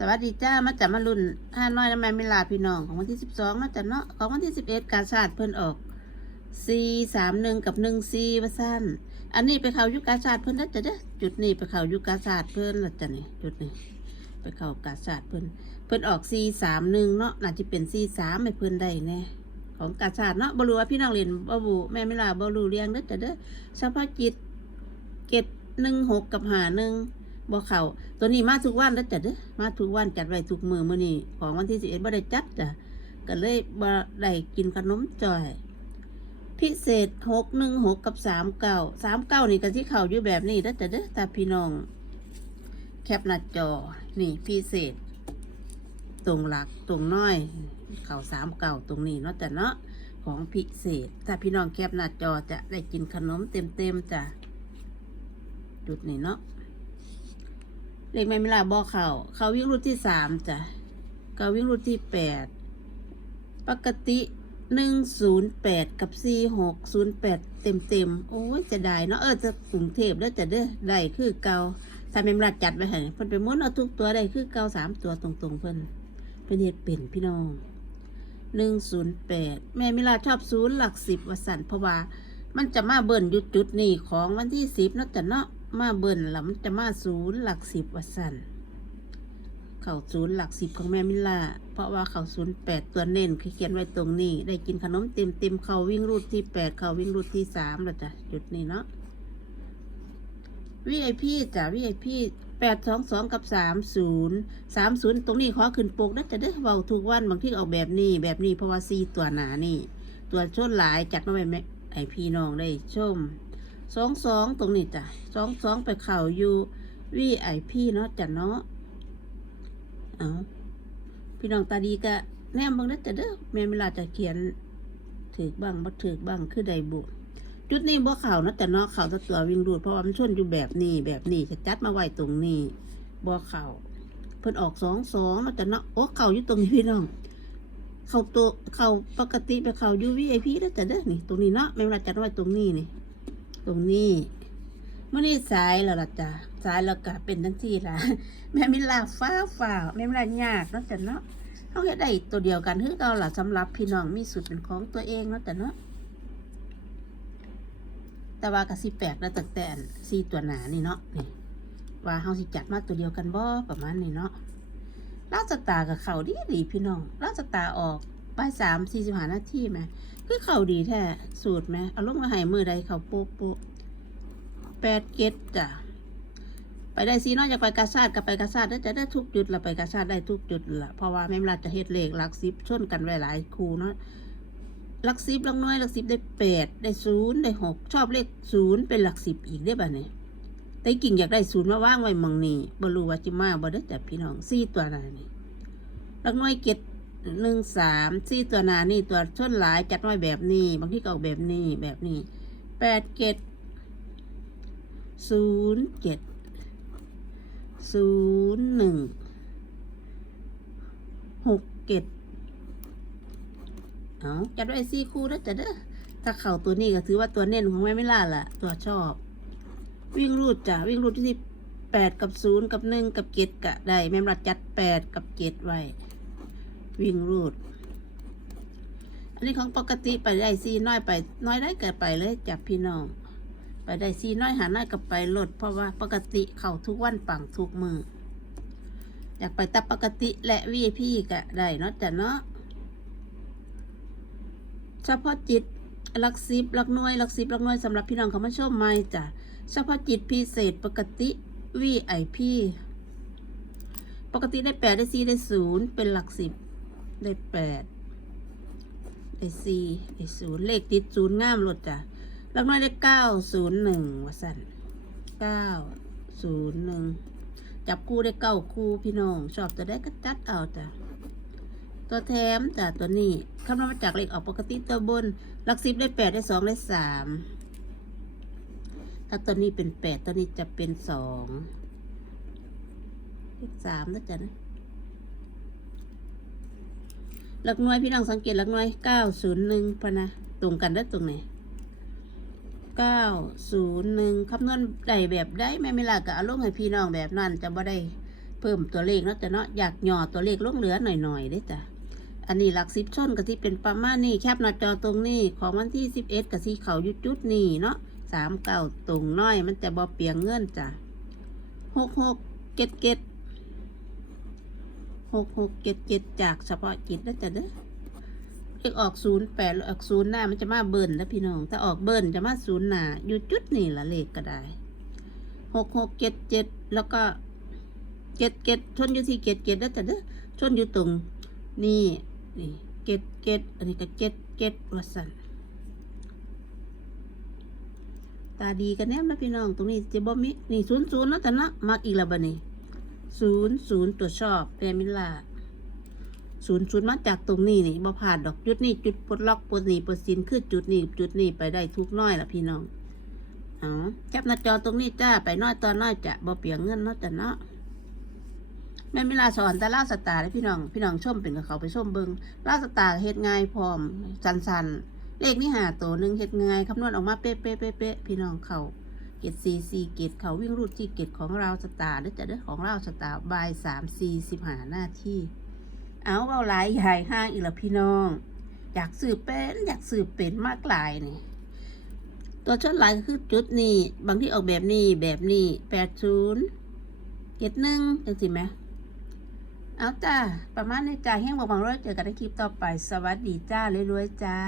สวัสดีจ้ามาจับมารุ่นห้าน้อยน้ำแม่มิลาพี่น้องของวันที่สิบสองนาจ้ะเนาะของวันที่สิบเอ็ดกาชาติเพิ่นออกสี่สามหนึ่งกับหนึ่งสี่ว่าสั้นอันนี้ไปเขายุกาชาติเพิ่นนะจ้ะเด้อจุดนี้ไปเขายุกาชาติเพิ่นละจ้ะนี่จุดนี้ไปเข้ากาชาติเพิ่นเพิ่นออกสี่สามหนึ่งเนาะน่าจะเป็นสี่สามให้เพิ่นได้แน่ของกาชาติเนาะบรูว่าพี่น้องเรียนบ่บูแม่มิลาบรูเรียงเด้อจ้ะเด้อเฉพาะจิตเกตหนึ่งหกกับหาหนึ่ง บ่เขาตัวนี้มาทุกวันแล้วจ้ะเด้อมาทุกวันจัดไว้ทุกมือมื้อนี้ของวันที่สิบเอ็ดบ่ได้จัดจ้ะก็เลยบ่ได้กินขนมจ่อย พิเศษหกหนึ่งหกกับสามเก้าสามเก้านี่ก็ที่เขาอยู่แบบนี้แล้วจ้ะเด้อตาพี่น้อง แคปหน้าจอนี่พิเศษ ตรงหลักตรงน้อย เข่าสามเก่าตรงนี้เนาะจ้ะเนาะของพิเศษ ถ้าพี่น้องแคปหน้าจอจะได้กินขนมเต็มๆจ้ะจุดนี้เนาะ เลขแม่มิลาบอกเขาเขาวิ่งรูทที่สามจ้ะเขาวิ่งรูทที่แปดปกติหนึ่งศูนย์แปดกับสี่หกศูนย์แปดเต็มเต็มโอ้ยจะได้เนาะเออจะกรุงเทพแล้วจะเด้ได้คือเกาถ้าแม่มิลาจัดไว้ให้เพิ่นไปม้วนเอาทุกตัวได้คือเกาสามตัวตรงๆเพิ่นเพิ่นเฮ็ดเป็นพี่น้องหนึ่งศูนย์แปดแม่มิลาชอบศูนย์หลักสิบวสันเพราะว่า มันจะมาเบิ่นยุดจุดนี่ของวันที่สิบเนาะแต่เนาะ มาเบิ่นแล้วมันจะมาศูนย์หลักสิบวัสันเข่าศูนย์หลักสิบของแม่มิล่า เพราะว่าเข่าศูนย์แปดตัวเน้นคือเขียนไว้ตรงนี้ ได้กินขนมเต็มเต็มเข่าวิ่งรูดที่แปดเข่าวิ่งรูดที่สามแล้วจ้ะจุดนี้เนาะวีไอพีจ้ะวีไอพีแปดสองสองกับสามศูนย์สามศูนย์ตรงนี้ขอขึ้นปกนะจะได้เบาทุกวันบางที่ออกแบบนี้แบบนี้เพราะว่าซีตัวหนานี่ ตัวชนหลายจัดมาไว้แม่ไอพี่น้องได้ชม สองสองตรงนี้จ้ะสองสองไปเข่าอยู่วีไอพี่เนาะจ้ะเนาะเอาพี่น้องตาดีกะแนมบางนัดจ้ะเด้อแม่เวลาจะเขียนถือบ้างบ่ถือบ้างคือใดบุจุดนี้บ่เข่าเนาะจ้ะเนาะเข่าแตะตัววิ่งรูดเพราะว่ามันชนอยู่แบบนี้แบบนี้จะจัดมาไว้ตรงนี้บ่เข่าเพิ่นออกสองสองเนาะจ้ะเนาะโอ้เข่าอยู่ตรงนี้พี่น้องเข่าตัวเข่าปกติไปเข่ายูวีไอพีแล้วแต่เด้อนี่ตรงนี้เนาะแม่เวลาจัดไว้ตรงนี้นี่ ตรงนี้เมื่อนี้สายแล้วล่ะจ้ะสายแล้วก็เป็นทั้งที่ละแม่มิลาฟ้าฝ่าแม่มิลายากเนาะจ้ะเนาะเขาเฮ็ดได้ตัวเดียวกันคือเก่าล่ะสำหรับพี่น้องมีสูตรเป็นของตัวเองเนาะจ้ะเนาะแต่ว่ากับสิแปลกแล้วแต่แต่สี่ตัวหนานี่เนาะนี่ว่าเฮาสิจัดมาตัวเดียวกันบ่ประมาณนี้เนาะลาสตากับเขาดีดีพี่น้องลาสตาออกป้ายสามสี่สิบห้านาทีไหม คือเขาดีแท้ สูตรไหมเอาลงมาให้มือใดเขาโป๊ะโป๊ะแปดเกตจ้ะ ไปได้ซีนอกจากไปกาซาดกับไปกาซาดได้จะได้ทุกจุดละไปกาซาดได้ทุกจุดละเพราะว่าแม่มลาจะเฮ็ดเลขหลักสิบชนกันไว้หลายคูเนาะหลักสิบหลักน้อยหลักสิบได้แปดได้ศูนย์ได้หกชอบเลขศูนย์เป็นหลักสิบอีกได้ป่ะเนี่ยแต่กิ่งอยากได้ศูนย์มาว่างไว้มองนี่บรูวาจิมาบ่ได้แต่พี่น้องซี่ตัวหนานี่ลักน้อยเก็ด หนึ่งสามซี่ตัวนานี่ตัวชนหลายจัดไว้แบบนี้ บางที่ก็ออกแบบนี้แบบนี้แปดเก็ดศูนย์เจ็ดศูนย์หนึ่งหกเก็ดเอาจัดไว้ซี่คู่แล้วจะเด้อถ้าเข่าตัวนี้ก็ถือว่าตัวเน้นของแม่ไม่ล่าล่ะ ตัวชอบ วิ่งรูดจ้ะวิ่งรูดที่แปดกับศูนย์กับหนึ่งกับเจ็ดกะได้แม่รัดจัดแปดกับเจ็ดไว้ วิ่งรูด อันนี้ของปกติไปได้ซีน้อยไป น้อยได้เกิดไปเลยจับพี่น้อง ไปได้ซีน้อยหาน้อยกับไปลดเพราะว่าปกติเข่าทุกวันปังทุกมืออยากไปตับปกติและวีพี่กะได้เนาะจ้ะเนาะเฉพาะจิตหลักสิบหลักน่วยหลักสิบหลักน่วยสำหรับพี่น้องเขามาชมไม่จ้ะเฉพาะจิตพิเศษปกติ VIP ปกติได้แปดได้สี่ได้ศูนย์เป็นหลักสิบ ได้แปดได้สี่ได้ศูนย์เลขติดศูนย์ง่ามหลดจ้ะหลักหน่วยได้เก้าศูนย์หนึ่งวสันเก้าศูนย์หนึ่งจับคู่ได้เก้าคู่พี่น้อง ชอบตัวได้ก็จัดเอาจ้ะตัวแถมจ้ะตัวนี้คำนวณมาจากเลขออกปกติตัวบนหลักสิบได้แปดได้สองได้สามถ้าตัวนี้เป็นแปดตัวนี้จะเป็นสองเลขสามนะจ๊ะนะ หลักหน่วยพี่น้องสังเกตหลักหน่วยเก้าศูนย์หนึ่งพะนะตรงกันได้ตรงไหนเก้าศูนย์หนึ่งคำนวณได้แบบได้แม่ไม่ลากับอารมณ์ให้พี่น้องแบบนั้นจะบ่ได้เพิ่มตัวเลขเนาะจ้ะเนาะอยากหย่อตัวเลขลงเหลือหน่อยๆได้จ้ะอันนี้หลักสิบชนก็ที่เป็นประมาณนี้แคบหน้าจอตรงนี้ของวันที่สิบเอ็ดกับสีเขายุดจุดนี้เนาะสามเก้าตรงน้อย มันจะบอเปียงเงินจ้ะหกหกเจ็ดเจ็ด หกหกเจ็ดเจ็ดจากเฉพาะจิตนะจ๊ะเด้อเลขออกศูนย์แปดออกศูนย์หน้ามันจะมาเบิ้ลแล้วพี่น้อง ถ้าออกเบิ้ลจะมาศูนย์หน้าอยู่จุดนี่ละเลขก็ได้หกหกเจ็ดเจ็ดแล้วก็เจ็ดเจ็ดชนอยู่ที่เจ็ดเจ็ดแล้วจ๊ะเด้อชนอยู่ตรงนี่นี่เจ็ดเจ็ดอันนี้ก็เจ็ดเจ็ดวัสันตาดีกันแนมนะพี่น้องตรงนี้จะบ่มีนี่ศูนย์ศูนย์เนาะแต่นะมักอีกแล้วบัดนี้ ศูนย์ศูนย์ตัวชอบแปมิลาศูนย์ศูนย์มาจากตรงนี้นี่บ่ผ่านดอกจุดนี้จุดปลดล็อกปลดหนี้ปลดสินคือจุดนี้จุดนี้ไปได้ทุกน้อยละพี่น้องเอาแคปหน้าจอตรงนี้จ้าไปน้อยตอนน้อยจะบ่เปลียงเงินเนาะแต่เนาะแม่มิลาสอนแต่ล่าสตาร์ให้พี่น้อง พี่น้องชมเป็นกับเขาไปชมเบิงล่าสตาร์เฮ็ดง่ายพร้อมสันๆเลขนี่หาตัวหนึ่งเฮ็ดง่ายคำนวณออกมาเป๊ะเป๊ะเป๊ะเป๊ะพี่น้องเขา เกตซีซีเกตเขาวิ่งรูดที่เกตของเราสตาร์ได้จะได้อของเราสตาร์บายสามสี่สิบหาหน้าที่ เอาเอาหลายใหญ่ห้างอีกแล้วพี่น้อง อยากสืบเป็นอยากสืบเป็นมากหลายนี่ตัวชดหลายก็คือจุดนี้บางที่ออกแบบนี้แบบนี้แปดศูนย์เกตหนึ่งจังสิไหมเอาจ้า ประมาณนี้จ้าแห้งบอกบางร้อยเจอกันในคลิปต่อไป สวัสดีจ้ารวยๆจ้า